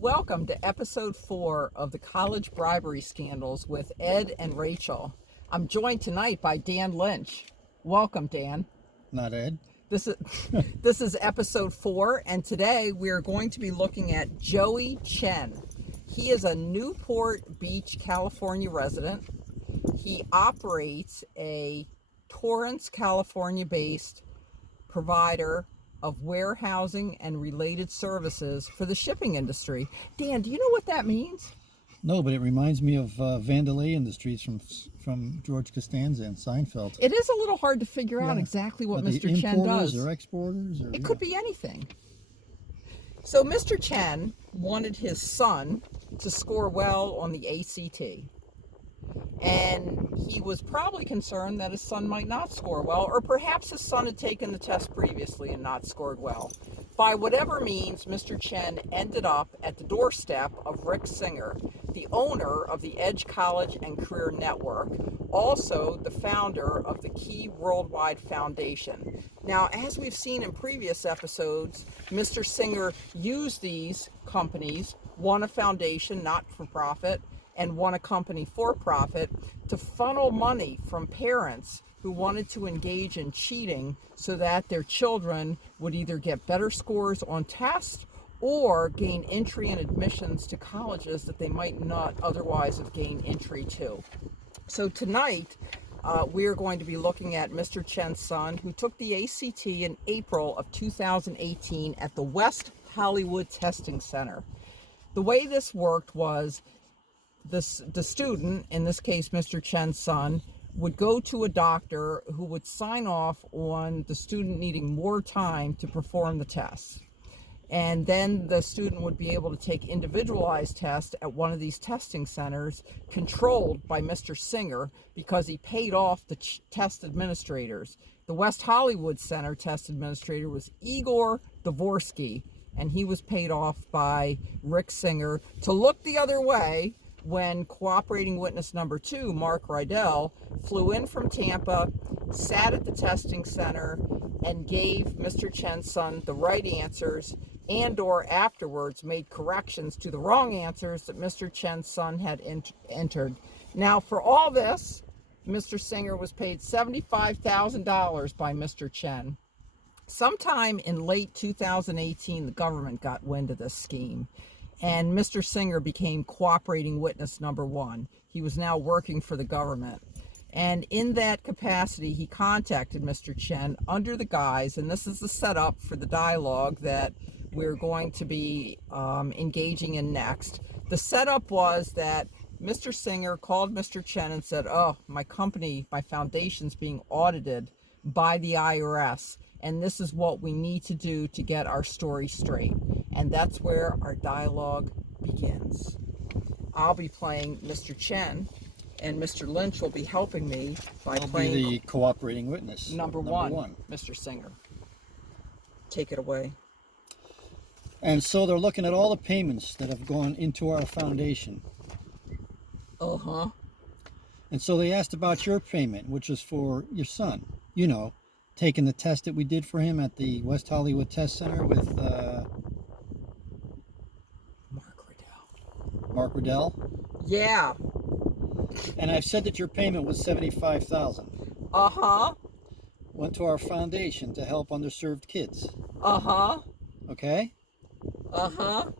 Welcome to episode 4 of the college bribery scandals with Ed and Rachel. I'm joined tonight by Dan Lynch. Welcome, Dan. Not Ed. This is episode 4, and today we are going to be looking at Joey Chen. He is a Newport Beach, California resident. He operates a Torrance, California-based provider of warehousing and related services for the shipping industry. Dan, do you know what that means? No, but it reminds me of Vandelay Industries from George Costanza and Seinfeld. It is a little hard to figure out exactly what Mr. Chen does. Or exporters? It could be anything. So Mr. Chen wanted his son to score well on the ACT. And he was probably concerned that his son might not score well, or perhaps his son had taken the test previously and not scored well. By whatever means, Mr. Chen ended up at the doorstep of Rick Singer, the owner of the Edge College and Career Network, also the founder of the Key Worldwide Foundation. Now, as we've seen in previous episodes, Mr. Singer used these companies, one a foundation, not for profit, and one a company for profit, to funnel money from parents who wanted to engage in cheating so that their children would either get better scores on tests or gain entry and admissions to colleges that they might not otherwise have gained entry to. So tonight, we're going to be looking at Mr. Chen's son, who took the ACT in April of 2018 at the West Hollywood Testing Center. The way this worked was the student, in this case Mr. Chen's son, would go to a doctor who would sign off on the student needing more time to perform the tests. And then the student would be able to take individualized tests at one of these testing centers controlled by Mr. Singer because he paid off the test administrators. The West Hollywood Center test administrator was Igor Dvorsky, and he was paid off by Rick Singer to look the other way when cooperating witness number 2, Mark Riddell, flew in from Tampa, sat at the testing center, and gave Mr. Chen's son the right answers and/or afterwards made corrections to the wrong answers that Mr. Chen's son had entered. Now, for all this, Mr. Singer was paid $75,000 by Mr. Chen. Sometime in late 2018, the government got wind of this scheme, and Mr. Singer became cooperating witness number 1. He was now working for the government. And in that capacity, he contacted Mr. Chen under the guise, and this is the setup for the dialogue that we're going to be engaging in next. The setup was that Mr. Singer called Mr. Chen and said, "Oh, my company, my foundation's being audited by the IRS, and this is what we need to do to get our story straight." And that's where our dialogue begins. I'll be playing Mr. Chen, and Mr. Lynch will be helping me by playing the cooperating witness. Number one, Mr. Singer. Take it away. And so they're looking at all the payments that have gone into our foundation. Uh-huh. And so they asked about your payment, which is for your son. You know, taking the test that we did for him at the West Hollywood Test Center with Mark Riddell. Yeah. And I've said that your payment was $75,000. Uh-huh. Went to our foundation to help underserved kids. Uh-huh. Okay? Uh-huh.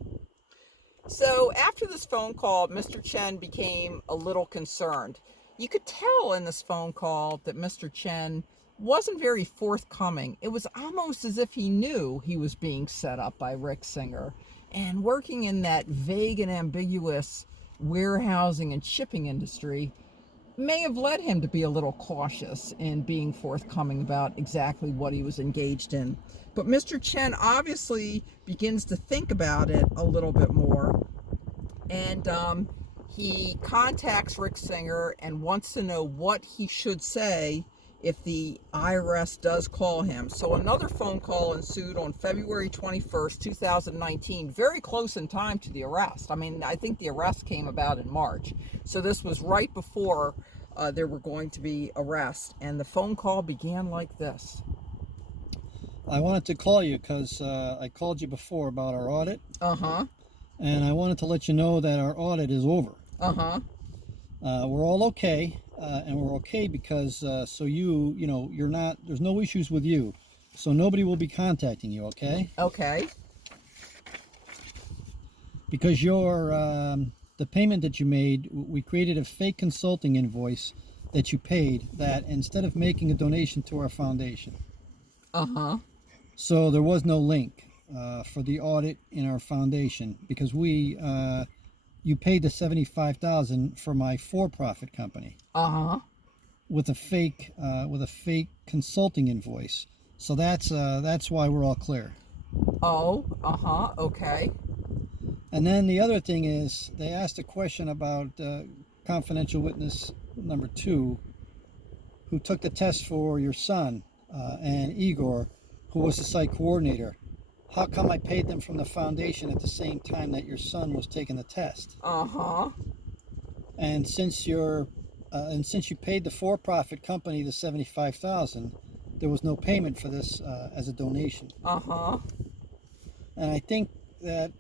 So after this phone call, Mr. Chen became a little concerned. You could tell in this phone call that Mr. Chen wasn't very forthcoming. It was almost as if he knew he was being set up by Rick Singer. And working in that vague and ambiguous warehousing and shipping industry may have led him to be a little cautious in being forthcoming about exactly what he was engaged in. But Mr. Chen obviously begins to think about it a little bit more, and he contacts Rick Singer and wants to know what he should say if the IRS does call him. So another phone call ensued on February 21st, 2019, very close in time to the arrest. I mean, I think the arrest came about in March. So this was right before there were going to be arrests. And the phone call began like this. I wanted to call you because I called you before about our audit. Uh-huh. And I wanted to let you know that our audit is over. Uh-huh. We're all okay, and we're okay because so you know, there's no issues with you, so nobody will be contacting you, okay? Okay. Because the payment that you made, we created a fake consulting invoice that you paid that instead of making a donation to our foundation. Uh-huh. So there was no link for the audit in our foundation because you paid the $75,000 for my for-profit company Uh-huh. with a fake consulting invoice. So that's why we're all clear. Oh, uh-huh. Okay. And then the other thing is they asked a question about confidential witness number 2, who took the test for your son, and Igor, who was the site coordinator. How come I paid them from the foundation at the same time that your son was taking the test? Uh-huh. And since you paid the for-profit company the $75,000, there was no payment for this as a donation. Uh-huh. And I think that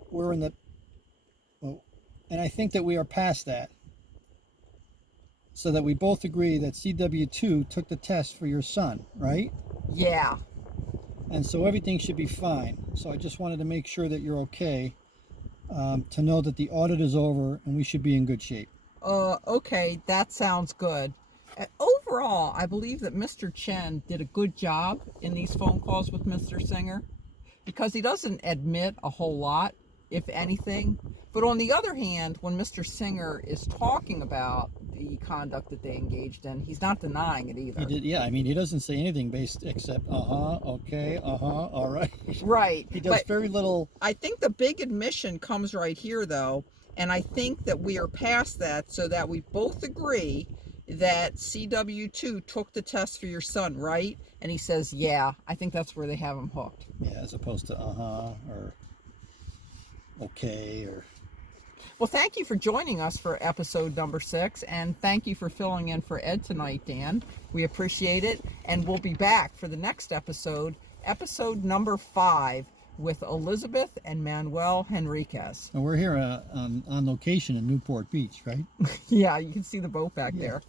I think that we are past that. So that we both agree that CW2 took the test for your son, right? Yeah. And so everything should be fine. So I just wanted to make sure that you're okay, to know that the audit is over and we should be in good shape. Okay, that sounds good. Overall, I believe that Mr. Chen did a good job in these phone calls with Mr. Singer because he doesn't admit a whole lot, if anything. But on the other hand, when Mr. Singer is talking about the conduct that they engaged in, he's not denying it either. He did, yeah. I mean, he doesn't say anything based except okay, all right. Right. He does very little. I think the big admission comes right here, though, and I think that we are past that, so that we both agree that CW2 took the test for your son, right? And he says, yeah. I think that's where they have him hooked. Yeah, as opposed to or okay or. Well, thank you for joining us for episode number 6, and thank you for filling in for Ed tonight, Dan. We appreciate it, and we'll be back for the next episode number 5, with Elizabeth and Manuel Henriquez. And we're here on location in Newport Beach, right? Yeah, you can see the boat back there.